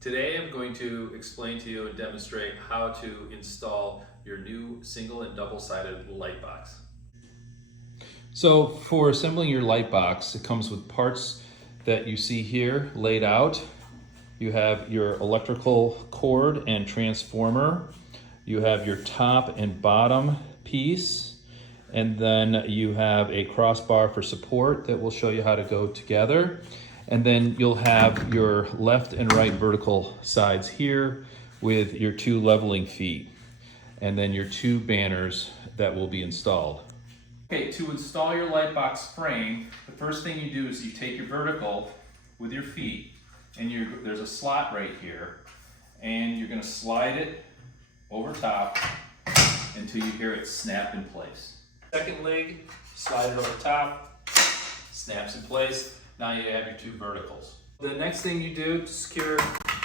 Today I'm going to explain to you and demonstrate how to install your new single and double-sided light box. So for assembling your light box, it comes with parts that you see here laid out. You have your electrical cord and transformer. You have your top and bottom piece. And then you have a crossbar for support that will show you how to go together. And then you'll have your left and right vertical sides here with your two leveling feet. And then your two banners that will be installed. Okay, to install your light box frame, the first thing you do is you take your vertical with your feet, and there's a slot right here, and you're going to slide it over top until you hear it snap in place. Second leg, slide it over top, snaps in place. Now you have your two verticals. The next thing you do to secure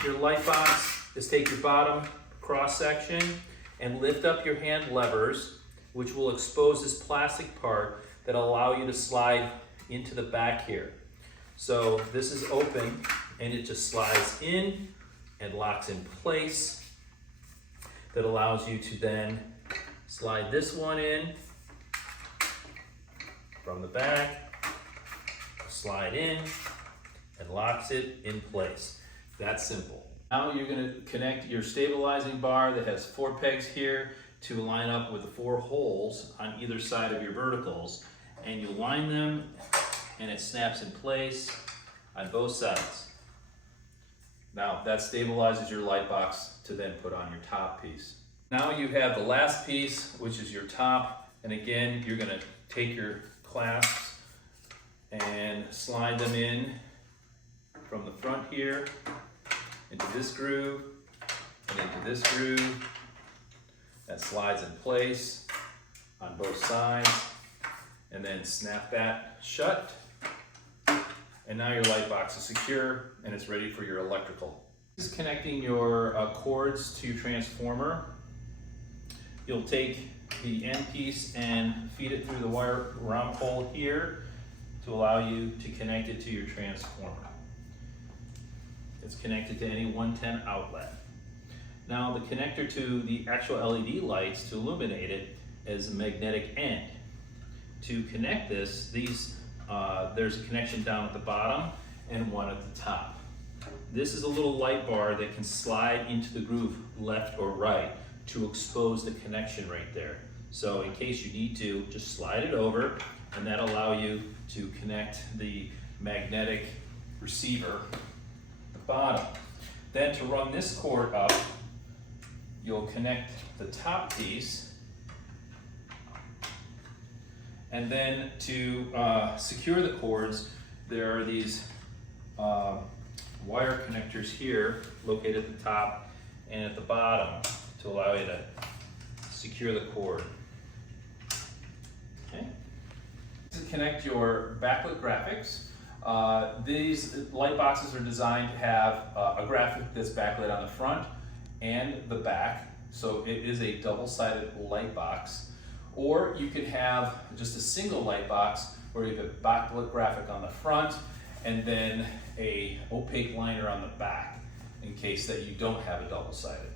your light box is take your bottom cross section and lift up your hand levers, which will expose this plastic part that allow you to slide into the back here. So this is open and it just slides in and locks in place. That allows you to then slide this one in from the back, slide in, and locks it in place. That's simple. Now you're going to connect your stabilizing bar that has 4 pegs here to line up with the 4 holes on either side of your verticals, and you line them and it snaps in place on both sides. Now that stabilizes your light box to then put on your top piece. Now you have the last piece, which is your top, and again you're going to take your clasps and slide them in from the front here into this groove and into this groove. That slides in place on both sides, and then snap that shut. And now your light box is secure and it's ready for your electrical. This is connecting your cords to your transformer. You'll take the end piece and feed it through the wire round hole here to allow you to connect it to your transformer. It's connected to any 110 outlet. Now the connector to the actual LED lights to illuminate it is a magnetic end. To connect this, there's a connection down at the bottom and one at the top. This is a little light bar that can slide into the groove left or right to expose the connection right there. So in case you need to, just slide it over, and that'll allow you to connect the magnetic receiver at the bottom. Then to run this cord up, you'll connect the top piece, and then to secure the cords, there are these wire connectors here located at the top and at the bottom to allow you to secure the cord. Okay. To connect your backlit graphics, these light boxes are designed to have a graphic that's backlit on the front and the back, so it is a double-sided light box. Or you could have just a single light box where you have a backlit graphic on the front and then a opaque liner on the back in case that you don't have a double-sided.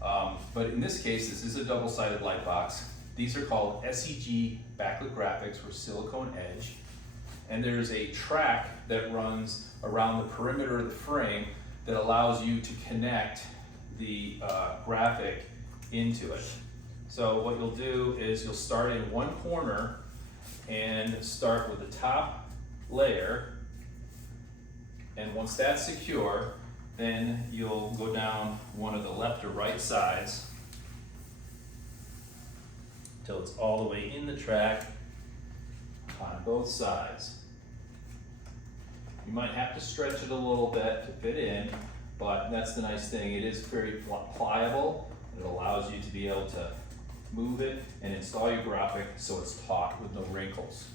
But in this case, this is a double-sided light box. These are called SEG backlit graphics with silicone edge. And there's a track that runs around the perimeter of the frame that allows you to connect the graphic into it. So what you'll do is you'll start in one corner and start with the top layer. And once that's secure, then you'll go down one of the left or right sides until it's all the way in the track on both sides. You might have to stretch it a little bit to fit in, but that's the nice thing. It is very pliable. It allows you to be able to move it and install your graphic so it's taut with no wrinkles.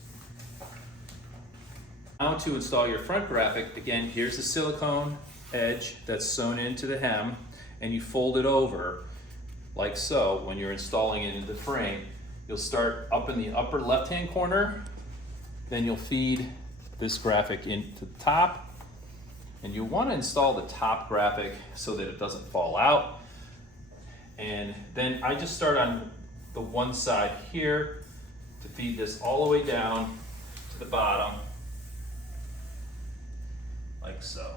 Now to install your front graphic, again, here's the silicone edge that's sewn into the hem, and you fold it over like so. When you're installing it into the frame, you'll start up in the upper left-hand corner, then you'll feed this graphic into the top, And you want to install the top graphic so that it doesn't fall out. And then I just start on the one side here to feed this all the way down to the bottom, like so.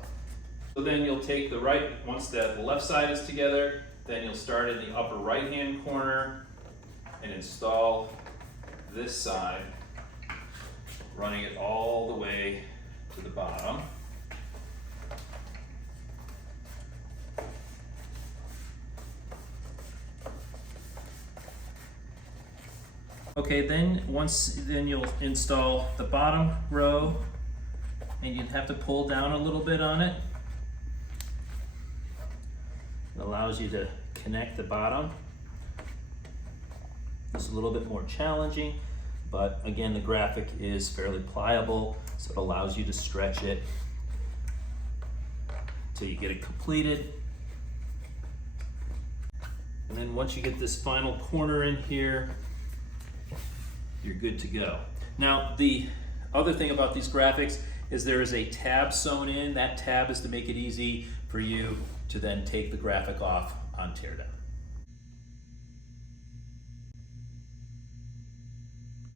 So then you'll take the right, once the left side is together, then you'll start in the upper right hand corner and install this side, running it all the way to the bottom. Okay, then you'll install the bottom row, and you'd have to pull down a little bit on it. It allows you to connect the bottom. It's a little bit more challenging, but again, the graphic is fairly pliable, so it allows you to stretch it until you get it completed. And then once you get this final corner in here, you're good to go. Now, the other thing about these graphics is there is a tab sewn in. That tab is to make it easy for you to then take the graphic off on teardown.